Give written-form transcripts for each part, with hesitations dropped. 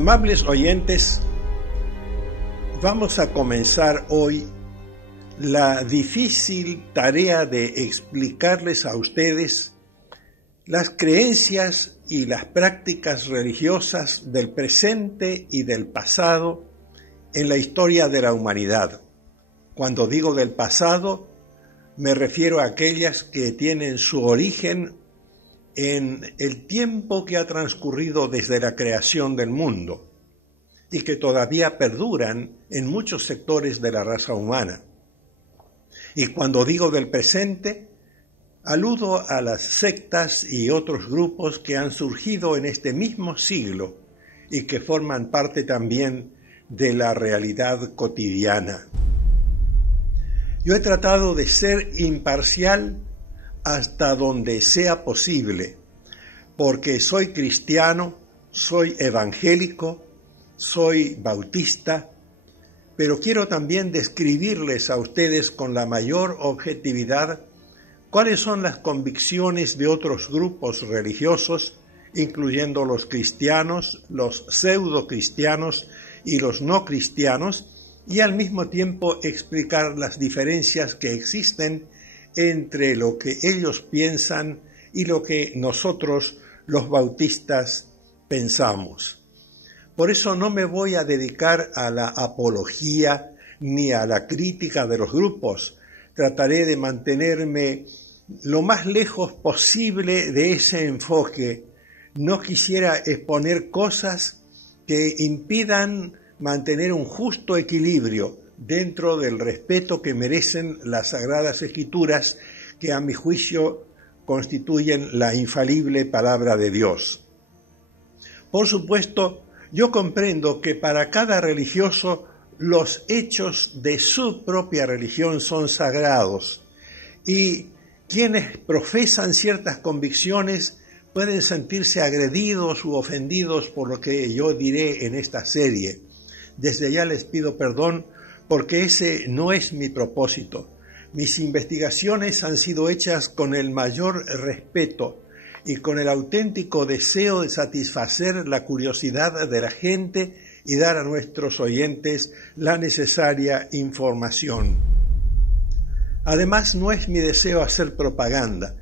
Amables oyentes, vamos a comenzar hoy la difícil tarea de explicarles a ustedes las creencias y las prácticas religiosas del presente y del pasado en la historia de la humanidad. Cuando digo del pasado, me refiero a aquellas que tienen su origen en el tiempo que ha transcurrido desde la creación del mundo y que todavía perduran en muchos sectores de la raza humana. Y cuando digo del presente, aludo a las sectas y otros grupos que han surgido en este mismo siglo y que forman parte también de la realidad cotidiana. Yo he tratado de ser imparcial hasta donde sea posible, porque soy cristiano, soy evangélico, soy bautista, pero quiero también describirles a ustedes con la mayor objetividad cuáles son las convicciones de otros grupos religiosos, incluyendo los cristianos, los pseudo-cristianos y los no cristianos, y al mismo tiempo explicar las diferencias que existen entre lo que ellos piensan y lo que nosotros, los bautistas, pensamos. Por eso no me voy a dedicar a la apología ni a la crítica de los grupos. Trataré de mantenerme lo más lejos posible de ese enfoque. No quisiera exponer cosas que impidan mantener un justo equilibrio dentro del respeto que merecen las Sagradas Escrituras, que a mi juicio constituyen la infalible palabra de Dios. Por supuesto, yo comprendo que para cada religioso los hechos de su propia religión son sagrados y quienes profesan ciertas convicciones pueden sentirse agredidos u ofendidos por lo que yo diré en esta serie. Desde ya les pido perdón porque ese no es mi propósito. Mis investigaciones han sido hechas con el mayor respeto y con el auténtico deseo de satisfacer la curiosidad de la gente y dar a nuestros oyentes la necesaria información. Además, no es mi deseo hacer propaganda.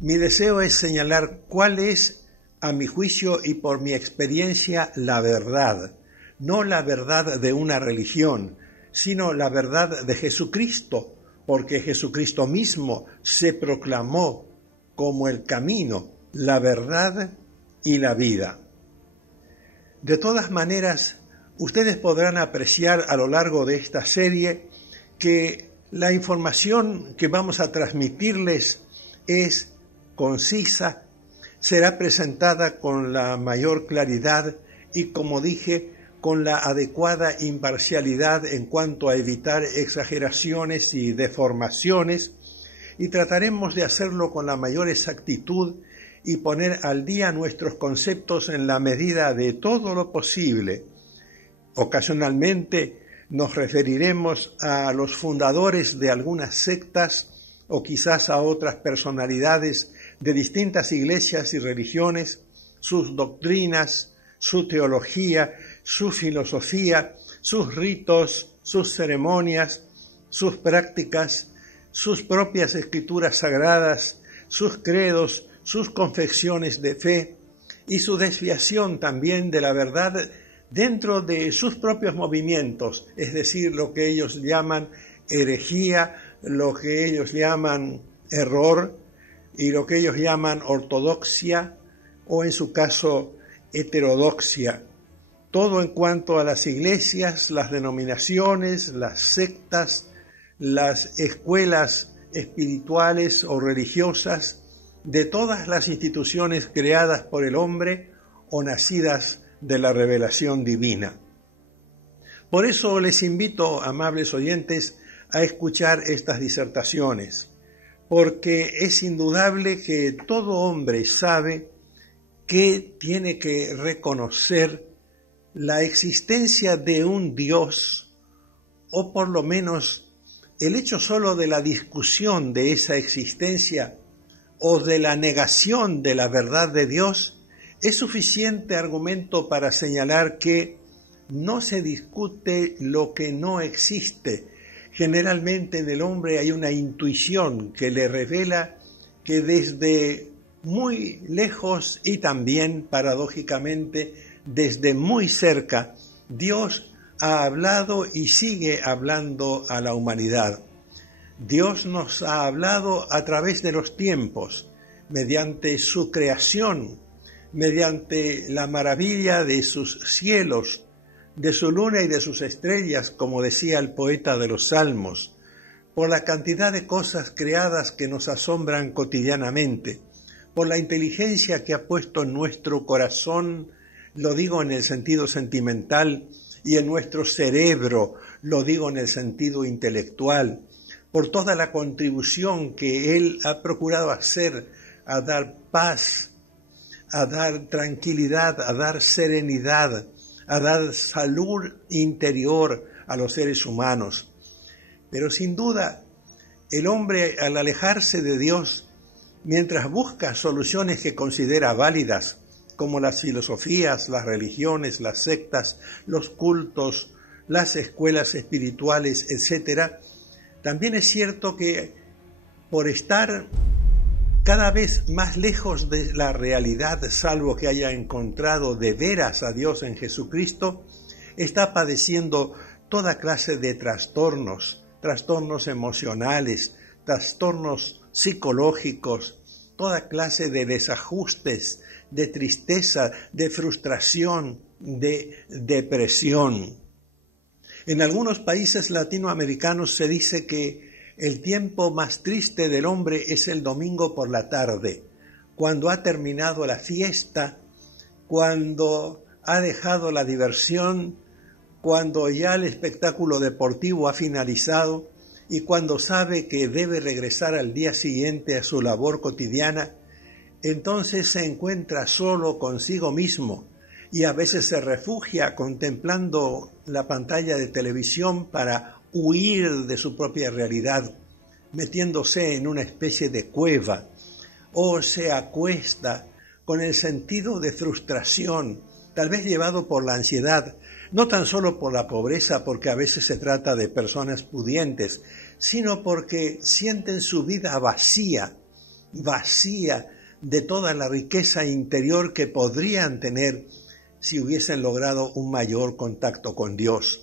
Mi deseo es señalar cuál es, a mi juicio y por mi experiencia, la verdad. No la verdad de una religión, sino la verdad de Jesucristo, porque Jesucristo mismo se proclamó como el camino, la verdad y la vida. De todas maneras, ustedes podrán apreciar a lo largo de esta serie que la información que vamos a transmitirles es concisa, será presentada con la mayor claridad y, como dije, con la adecuada imparcialidad en cuanto a evitar exageraciones y deformaciones, y trataremos de hacerlo con la mayor exactitud y poner al día nuestros conceptos en la medida de todo lo posible. Ocasionalmente nos referiremos a los fundadores de algunas sectas o quizás a otras personalidades de distintas iglesias y religiones, sus doctrinas, su teología, su filosofía, sus ritos, sus ceremonias, sus prácticas, sus propias escrituras sagradas, sus credos, sus confesiones de fe y su desviación también de la verdad dentro de sus propios movimientos, es decir, lo que ellos llaman herejía, lo que ellos llaman error y lo que ellos llaman ortodoxia o en su caso heterodoxia. Todo en cuanto a las iglesias, las denominaciones, las sectas, las escuelas espirituales o religiosas de todas las instituciones creadas por el hombre o nacidas de la revelación divina. Por eso les invito, amables oyentes, a escuchar estas disertaciones, porque es indudable que todo hombre sabe que tiene que reconocer la existencia de un Dios, o por lo menos el hecho solo de la discusión de esa existencia o de la negación de la verdad de Dios es suficiente argumento para señalar que no se discute lo que no existe. Generalmente en el hombre hay una intuición que le revela que desde muy lejos y también, paradójicamente, desde muy cerca, Dios ha hablado y sigue hablando a la humanidad. Dios nos ha hablado a través de los tiempos, mediante su creación, mediante la maravilla de sus cielos, de su luna y de sus estrellas, como decía el poeta de los Salmos, por la cantidad de cosas creadas que nos asombran cotidianamente, por la inteligencia que ha puesto en nuestro corazón, lo digo en el sentido sentimental, y en nuestro cerebro, lo digo en el sentido intelectual, por toda la contribución que Él ha procurado hacer a dar paz, a dar tranquilidad, a dar serenidad, a dar salud interior a los seres humanos. Pero sin duda, el hombre, al alejarse de Dios, mientras busca soluciones que considera válidas, como las filosofías, las religiones, las sectas, los cultos, las escuelas espirituales, etc., también es cierto que por estar cada vez más lejos de la realidad, salvo que haya encontrado de veras a Dios en Jesucristo, está padeciendo toda clase de trastornos emocionales, trastornos psicológicos, toda clase de desajustes, de tristeza, de frustración, de depresión. En algunos países latinoamericanos se dice que el tiempo más triste del hombre es el domingo por la tarde, cuando ha terminado la fiesta, cuando ha dejado la diversión, cuando ya el espectáculo deportivo ha finalizado y cuando sabe que debe regresar al día siguiente a su labor cotidiana. Entonces se encuentra solo consigo mismo y a veces se refugia contemplando la pantalla de televisión para huir de su propia realidad, metiéndose en una especie de cueva, o se acuesta con el sentido de frustración, tal vez llevado por la ansiedad, no tan solo por la pobreza, porque a veces se trata de personas pudientes, sino porque sienten su vida vacía de toda la riqueza interior que podrían tener si hubiesen logrado un mayor contacto con Dios.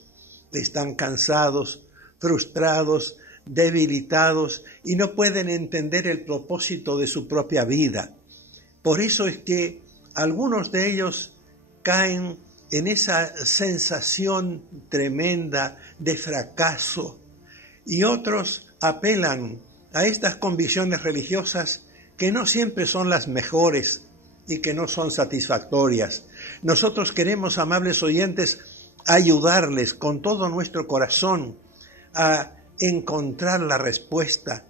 Están cansados, frustrados, debilitados y no pueden entender el propósito de su propia vida. Por eso es que algunos de ellos caen en esa sensación tremenda de fracaso y otros apelan a estas convicciones religiosas que no siempre son las mejores y que no son satisfactorias. Nosotros queremos, amables oyentes, ayudarles con todo nuestro corazón a encontrar la respuesta.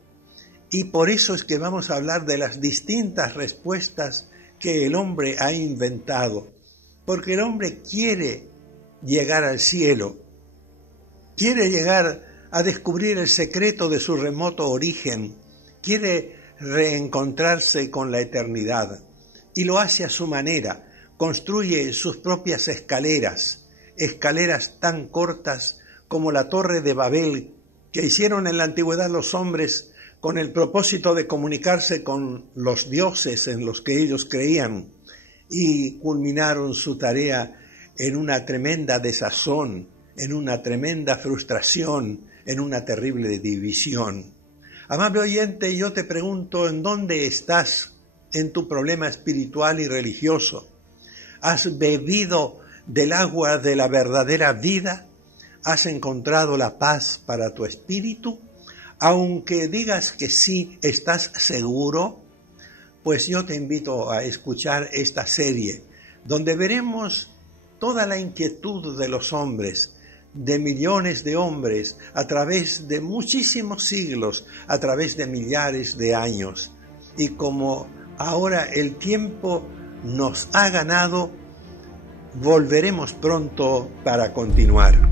Y por eso es que vamos a hablar de las distintas respuestas que el hombre ha inventado. Porque el hombre quiere llegar al cielo, quiere llegar a descubrir el secreto de su remoto origen, quiere reencontrarse con la eternidad. Y lo hace a su manera, construye sus propias escaleras tan cortas como la Torre de Babel que hicieron en la antigüedad los hombres con el propósito de comunicarse con los dioses en los que ellos creían, y culminaron su tarea en una tremenda desazón, en una tremenda frustración, en una terrible división. Amable oyente, yo te pregunto, ¿en dónde estás en tu problema espiritual y religioso? ¿Has bebido del agua de la verdadera vida? ¿Has encontrado la paz para tu espíritu? Aunque digas que sí, ¿estás seguro? Pues yo te invito a escuchar esta serie, donde veremos toda la inquietud de los hombres, de millones de hombres, a través de muchísimos siglos, a través de millares de años. Y como ahora el tiempo nos ha ganado, volveremos pronto para continuar.